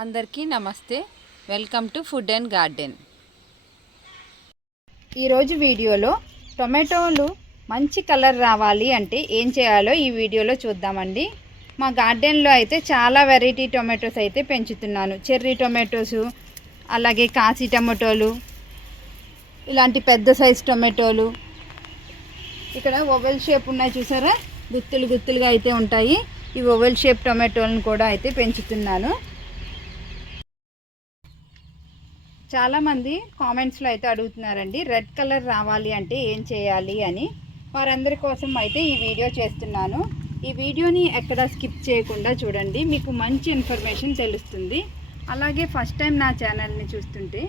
అందరికీ నమస్తే. Welcome to food and garden. ఈరోజు వీడియోలో టొమాటోలు మంచి కలర్ రావాలి అంటే ఏం చేయాలో ఈ వీడియోలో చూద్దామండి. మా గార్డెన్లో అయితే చాలా వెరైటీ టొమాటోస్ అయితే పెంచుతున్నాను. చెర్రీ టొమాటోసు, అలాగే కాశీ టొమాటోలు, ఇలాంటి పెద్ద సైజ్ టొమాటోలు. ఇక్కడ ఓవెల్ షేప్ ఉన్నాయి చూసారా, గుత్తులు గుత్తులుగా అయితే ఉంటాయి. ఈ ఓవెల్ షేప్ టొమాటోలను కూడా అయితే పెంచుతున్నాను. చాలామంది కామెంట్స్లో అయితే అడుగుతున్నారండి, రెడ్ కలర్ రావాలి అంటే ఏం చేయాలి అని. వారందరి కోసం అయితే ఈ వీడియో చేస్తున్నాను. ఈ వీడియోని ఎక్కడ స్కిప్ చేయకుండా చూడండి, మీకు మంచి ఇన్ఫర్మేషన్ తెలుస్తుంది. అలాగే ఫస్ట్ టైం నా ఛానల్ని చూస్తుంటే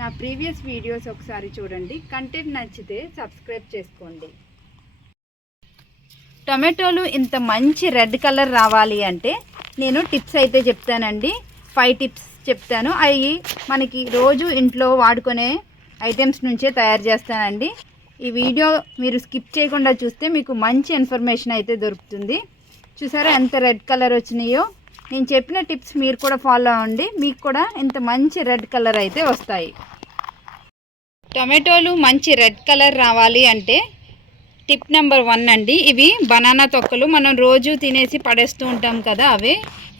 నా ప్రీవియస్ వీడియోస్ ఒకసారి చూడండి. కంటెంట్ నచ్చితే సబ్స్క్రైబ్ చేసుకోండి. టొమాటోలు ఇంత మంచి రెడ్ కలర్ రావాలి అంటే నేను టిప్స్ అయితే చెప్తానండి. 5 టిప్స్ చెప్తాను. అవి మనకి రోజు ఇంట్లో వాడుకునే ఐటమ్స్ నుంచే తయారు చేస్తానండి. ఈ వీడియో మీరు స్కిప్ చేయకుండా చూస్తే మీకు మంచి ఇన్ఫర్మేషన్ అయితే దొరుకుతుంది. చూసారా ఎంత రెడ్ కలర్ వచ్చినాయో. నేను చెప్పిన టిప్స్ మీరు కూడా ఫాలో అవ్వండి, మీకు కూడా ఇంత మంచి రెడ్ కలర్ అయితే వస్తాయి. టొమాటోలు మంచి రెడ్ కలర్ రావాలి అంటే టిప్ నెంబర్ 1 అండి. ఇవి బనానా తొక్కలు మనం రోజు తినేసి పడేస్తూ ఉంటాం కదా, అవే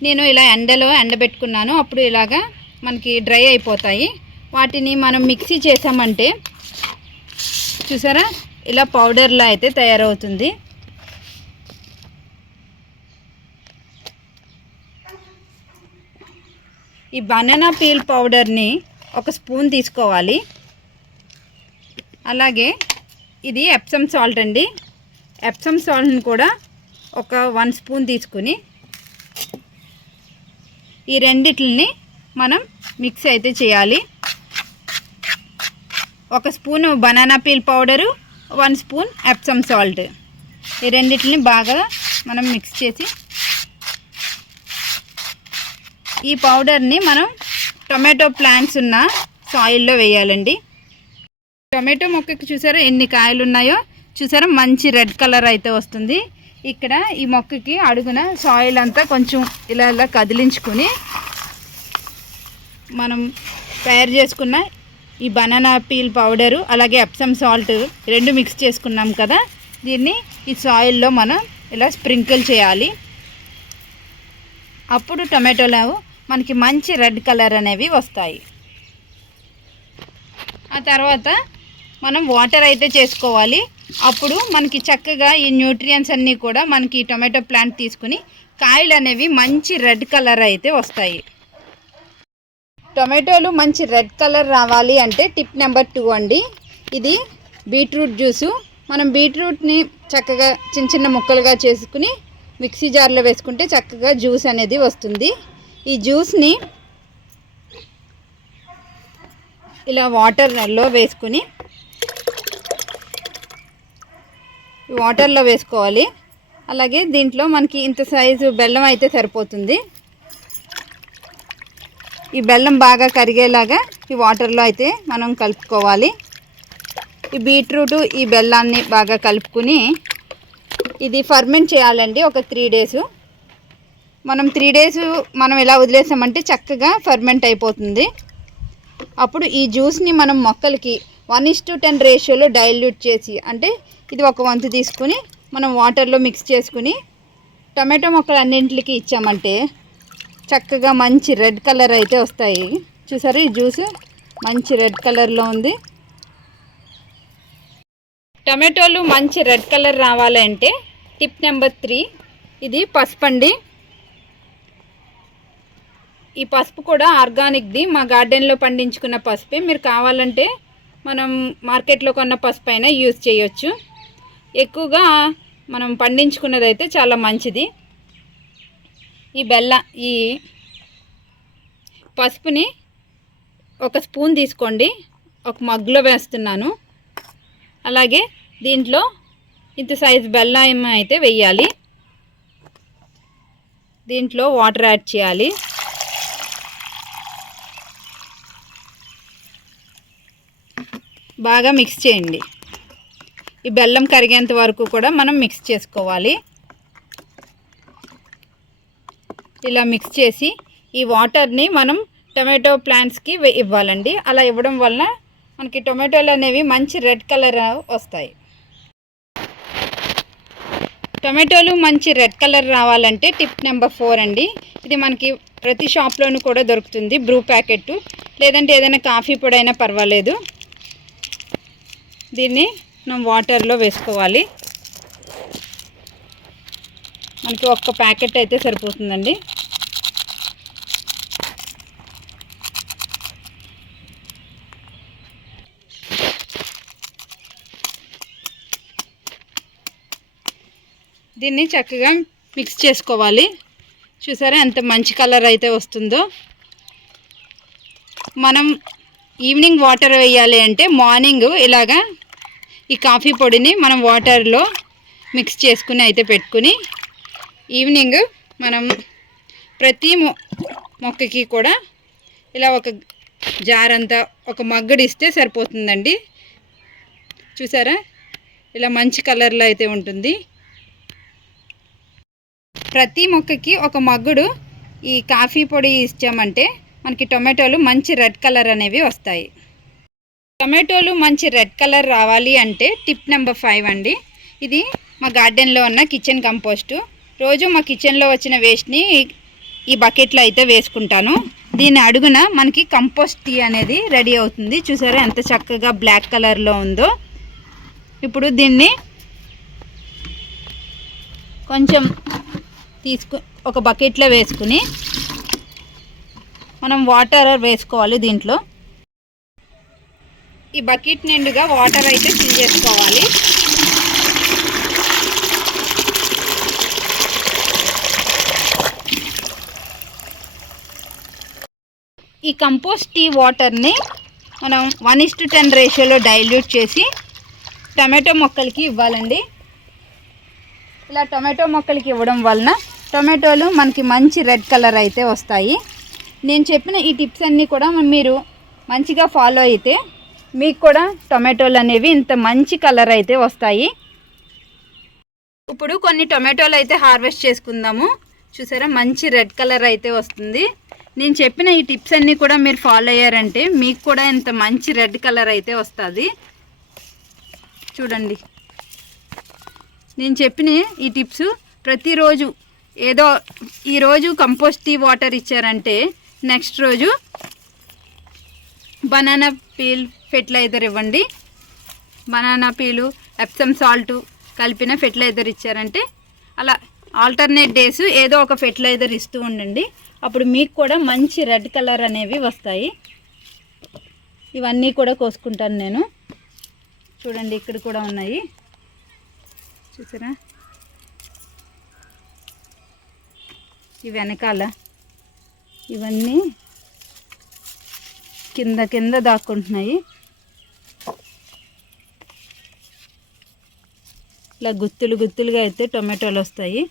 నేను ఇలా ఎండలో ఎండబెట్టుకున్నాను. అప్పుడు ఇలాగా మనకి డ్రై అయిపోతాయి. వాటిని మనం మిక్సీ చేసామంటే చూసారా ఇలా పౌడర్లా అయితే తయారవుతుంది. ఈ బనానా పీల్ పౌడర్ని 1 స్పూన్ తీసుకోవాలి. అలాగే ఇది ఎప్సమ్ సాల్ట్ అండి. ఎప్సమ్ సాల్ట్ని కూడా ఒక 1 స్పూన్ తీసుకుని ఈ రెండిటిని మనం మిక్స్ అయితే చేయాలి. 1 spoon banana peel powder, 1 spoon Epsom salt, ఈ రెండిటిని బాగా మనం మిక్స్ చేసి ఈ పౌడర్ని మనం టొమాటో ప్లాంట్స్ ఉన్న సాయిల్లో వేయాలండి. టొమాటో మొక్కకి చూసారా ఎన్ని కాయలు ఉన్నాయో, చూసారా మంచి రెడ్ కలర్ అయితే వస్తుంది. ఇక్కడ ఈ మొక్కకి అడుగున సాయిల్ అంతా కొంచెం ఇలా ఇలా కదిలించుకొని మనం తయారు చేసుకున్న ఈ బనానా పీల్ పౌడరు అలాగే ఎప్సమ్ సాల్ట్ రెండు మిక్స్ చేసుకున్నాం కదా, దీన్ని ఈ సాయిల్లో మనం ఇలా స్ప్రింకిల్ చేయాలి. అప్పుడు టొమాటోలు మనకి మంచి రెడ్ కలర్ అనేవి వస్తాయి. ఆ తర్వాత మనం వాటర్ అయితే చేసుకోవాలి. అప్పుడు మనకి చక్కగా ఈ న్యూట్రియంట్స్ అన్నీ కూడా మనకి టొమాటో ప్లాంట్ తీసుకుని కాయలు అనేవి మంచి రెడ్ కలర్ అయితే వస్తాయి. టొమాటోలు మంచి రెడ్ కలర్ రావాలి అంటే టిప్ నెంబర్ 2 అండి. ఇది బీట్రూట్ జ్యూసు. మనం బీట్రూట్ని చక్కగా చిన్న చిన్న ముక్కలుగా చేసుకుని మిక్సీ జార్లో వేసుకుంటే చక్కగా జ్యూస్ అనేది వస్తుంది. ఈ జ్యూస్ని ఇలా వాటర్లో వేసుకుని వాటర్లో వేసుకోవాలి. అలాగే దీంట్లో మనకి ఇంత సైజు బెల్లం అయితే సరిపోతుంది. ఈ బెల్లం బాగా కరిగేలాగా ఈ వాటర్లో అయితే మనం కలుపుకోవాలి. ఈ బీట్రూట్ ఈ బెల్లాన్ని బాగా కలుపుకుని ఇది ఫర్మెంట్ చేయాలండి ఒక 3 డేస్. మనం 3 డేస్ మనం ఇలా వదిలేసామంటే చక్కగా ఫర్మెంట్ అయిపోతుంది. అప్పుడు ఈ జ్యూస్ని మనం మొక్కలకి 1:10 రేషియోలో డైల్యూట్ చేసి, అంటే ఇది 1 వంతు తీసుకుని మనం వాటర్లో మిక్స్ చేసుకుని టమాటో మొక్కలు అన్నింటికి ఇచ్చామంటే చక్కగా మంచి రెడ్ కలర్ అయితే వస్తాయి. చూసారు ఈ జ్యూస్ మంచి రెడ్ కలర్లో ఉంది. టమాటోలు మంచి రెడ్ కలర్ రావాలంటే టిప్ నెంబర్ 3 ఇది పసుపు అండి. ఈ పసుపు కూడా ఆర్గానిక్ది, మా గార్డెన్లో పండించుకున్న పసుపే. మీరు కావాలంటే మనం మార్కెట్లో కొన్న పసుపు అయినా యూజ్ చేయొచ్చు. ఎక్కువగా మనం పండించుకున్నది అయితే చాలా మంచిది. ఈ పసుపుని 1 స్పూన్ తీసుకోండి, ఒక మగ్గులో వేస్తున్నాను. అలాగే దీంట్లో ఇంత సైజు బెల్లం అయితే వేయాలి. దీంట్లో వాటర్ యాడ్ చేయాలి. బాగా మిక్స్ చేయండి. ఈ బెల్లం కరిగేంత వరకు కూడా మనం మిక్స్ చేసుకోవాలి. ఇలా మిక్స్ చేసి ఈ వాటర్ని మనం టొమాటో ప్లాంట్స్కి ఇవ్వాలండి. అలా ఇవ్వడం వల్ల మనకి టొమాటోలు అనేవి మంచి రెడ్ కలర్ వస్తాయి. టొమాటోలు మంచి రెడ్ కలర్ రావాలంటే టిప్ నెంబర్ 4 అండి. ఇది మనకి ప్రతి షాప్లోనూ కూడా దొరుకుతుంది, బ్రూ ప్యాకెట్, లేదంటే ఏదైనా కాఫీ పొడి అయినా పర్వాలేదు. దీన్ని మనం వాటర్లో వేసుకోవాలి. మనకి ఒక్క ప్యాకెట్ అయితే సరిపోతుందండి. దీన్ని చక్కగా మిక్స్ చేసుకోవాలి. చూసారా ఎంత మంచి కలర్ అయితే వస్తుందో. మనం ఈవినింగ్ వాటర్ వేయాలి అంటే మార్నింగ్ ఇలాగా ఈ కాఫీ పొడిని మనం వాటర్లో మిక్స్ చేసుకుని అయితే పెట్టుకుని ఈవినింగ్ మనం ప్రతి మొక్కకి కూడా ఇలా ఒక జార్ అంతా ఒక మగ్గుడు ఇస్తే సరిపోతుందండి. చూసారా ఇలా మంచి కలర్లో అయితే ఉంటుంది. ప్రతి మొక్కకి ఒక మగ్గుడు ఈ కాఫీ పొడి ఇచ్చామంటే మనకి టొమాటోలు మంచి రెడ్ కలర్ అనేవి వస్తాయి. టొమాటోలు మంచి రెడ్ కలర్ రావాలి అంటే టిప్ నెంబర్ 5 అండి. ఇది మా గార్డెన్లో ఉన్న కిచెన్ కంపోస్టు. రోజు మా కిచెన్లో వచ్చిన వేస్ట్ని ఈ బకెట్లో అయితే వేసుకుంటాను. దీని అడుగున మనకి కంపోస్ట్ టీ అనేది రెడీ అవుతుంది. చూసారా ఎంత చక్కగా బ్లాక్ కలర్లో ఉందో. ఇప్పుడు దీన్ని కొంచెం ఒక బకెట్లో వేసుకుని మనం వాటర్ వేసుకోవాలి. దీంట్లో ఈ బకెట్ నిండుగా వాటర్ అయితే ఫిల్ చేసుకోవాలి. ఈ కంపోస్ట్ టీ వాటర్ని మనం 1:10 రేషియోలో డైల్యూట్ చేసి టమాటో మొక్కలకి ఇవ్వాలండి. ఇలా టొమాటో మొక్కలకి ఇవ్వడం వలన టొమాటోలు మనకి మంచి రెడ్ కలర్ అయితే వస్తాయి. నేను చెప్పిన ఈ టిప్స్ అన్నీ కూడా మీరు మంచిగా ఫాలో అయితే మీకు కూడా టొమాటోలు అనేవి ఇంత మంచి కలర్ అయితే వస్తాయి. ఇప్పుడు కొన్ని టొమాటోలు అయితే హార్వెస్ట్ చేసుకుందాము. చూసారా మంచి రెడ్ కలర్ అయితే వస్తుంది. నేను చెప్పిన ఈ టిప్స్ అన్నీ కూడా మీరు ఫాలో అయ్యారంటే మీకు కూడా ఇంత మంచి రెడ్ కలర్ అయితే వస్తుంది. చూడండి నేను చెప్పిన ఈ టిప్స్ ప్రతిరోజు ఏదో ఈరోజు కంపోస్ట్ టీ వాటర్ ఇచ్చారంటే నెక్స్ట్ రోజు బనానా పీల్ ఫెర్టిలైజర్ ఇవ్వండి. బనానా పీలు ఎప్సమ్ సాల్ట్ కలిపిన ఫెర్టిలైజర్ ఇచ్చారంటే అలా ఆల్టర్నేట్ డేస్ ఏదో ఒక ఫెర్టిలైజర్ ఇస్తూ ఉండండి. అప్పుడు మీకు కూడా మంచి రెడ్ కలర్ అనేవి వస్తాయి. ఇవన్నీ కూడా కోసుకుంటాను నేను. చూడండి ఇక్కడ కూడా ఉన్నాయి, చూసారా ఈ వెనకాల ఇవన్నీ కింద దాక్కుంటున్నాయి. ఇలా గుత్తులుగా అయితే టొమాటోలు వస్తాయి.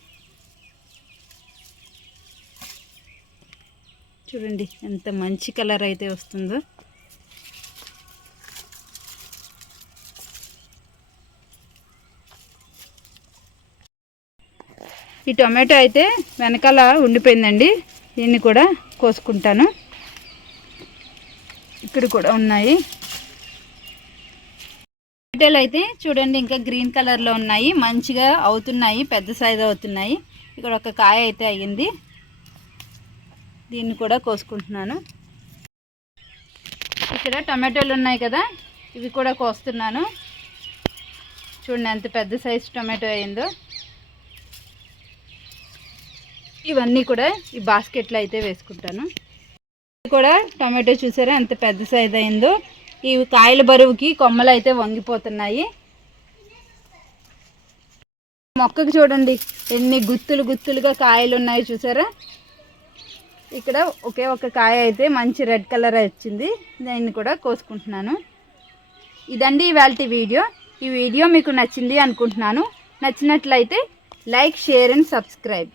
చూడండి ఎంత మంచి కలర్ అయితే వస్తుందో. ఈ టొమాటో అయితే వెనకాల ఉండిపోయిందండి, దీన్ని కూడా కోసుకుంటాను. ఇక్కడ కూడా ఉన్నాయి టొమాటోలు అయితే చూడండి ఇంకా గ్రీన్ కలర్లో ఉన్నాయి, మంచిగా అవుతున్నాయి, పెద్ద సైజు అవుతున్నాయి. ఇక్కడ ఒక కాయ అయితే అయ్యింది, దీన్ని కూడా కోసుకుంటున్నాను. ఇక్కడ టొమాటోలు ఉన్నాయి కదా, ఇవి కూడా కోస్తున్నాను. చూడండి ఎంత పెద్ద సైజు టొమాటో అయిందో. ఇవన్నీ కూడా ఈ బాస్కెట్లో అయితే వేసుకుంటాను. కూడా టొమాటో చూసారా ఎంత పెద్ద సైజు అయిందో. ఈ కాయల బరువుకి కొమ్మలు అయితే వంగిపోతున్నాయి. మొక్కకు చూడండి ఎన్ని గుత్తులుగా కాయలు ఉన్నాయి చూసారా. ఇక్కడ ఒకే ఒక కాయ అయితే మంచి రెడ్ కలర్ వచ్చింది, దాన్ని కూడా కోసుకుంటున్నాను. ఇదండి ఇవాల్టి వీడియో. ఈ వీడియో మీకు నచ్చింది అనుకుంటున్నాను. నచ్చినట్లయితే లైక్, షేర్ అండ్ సబ్స్క్రైబ్.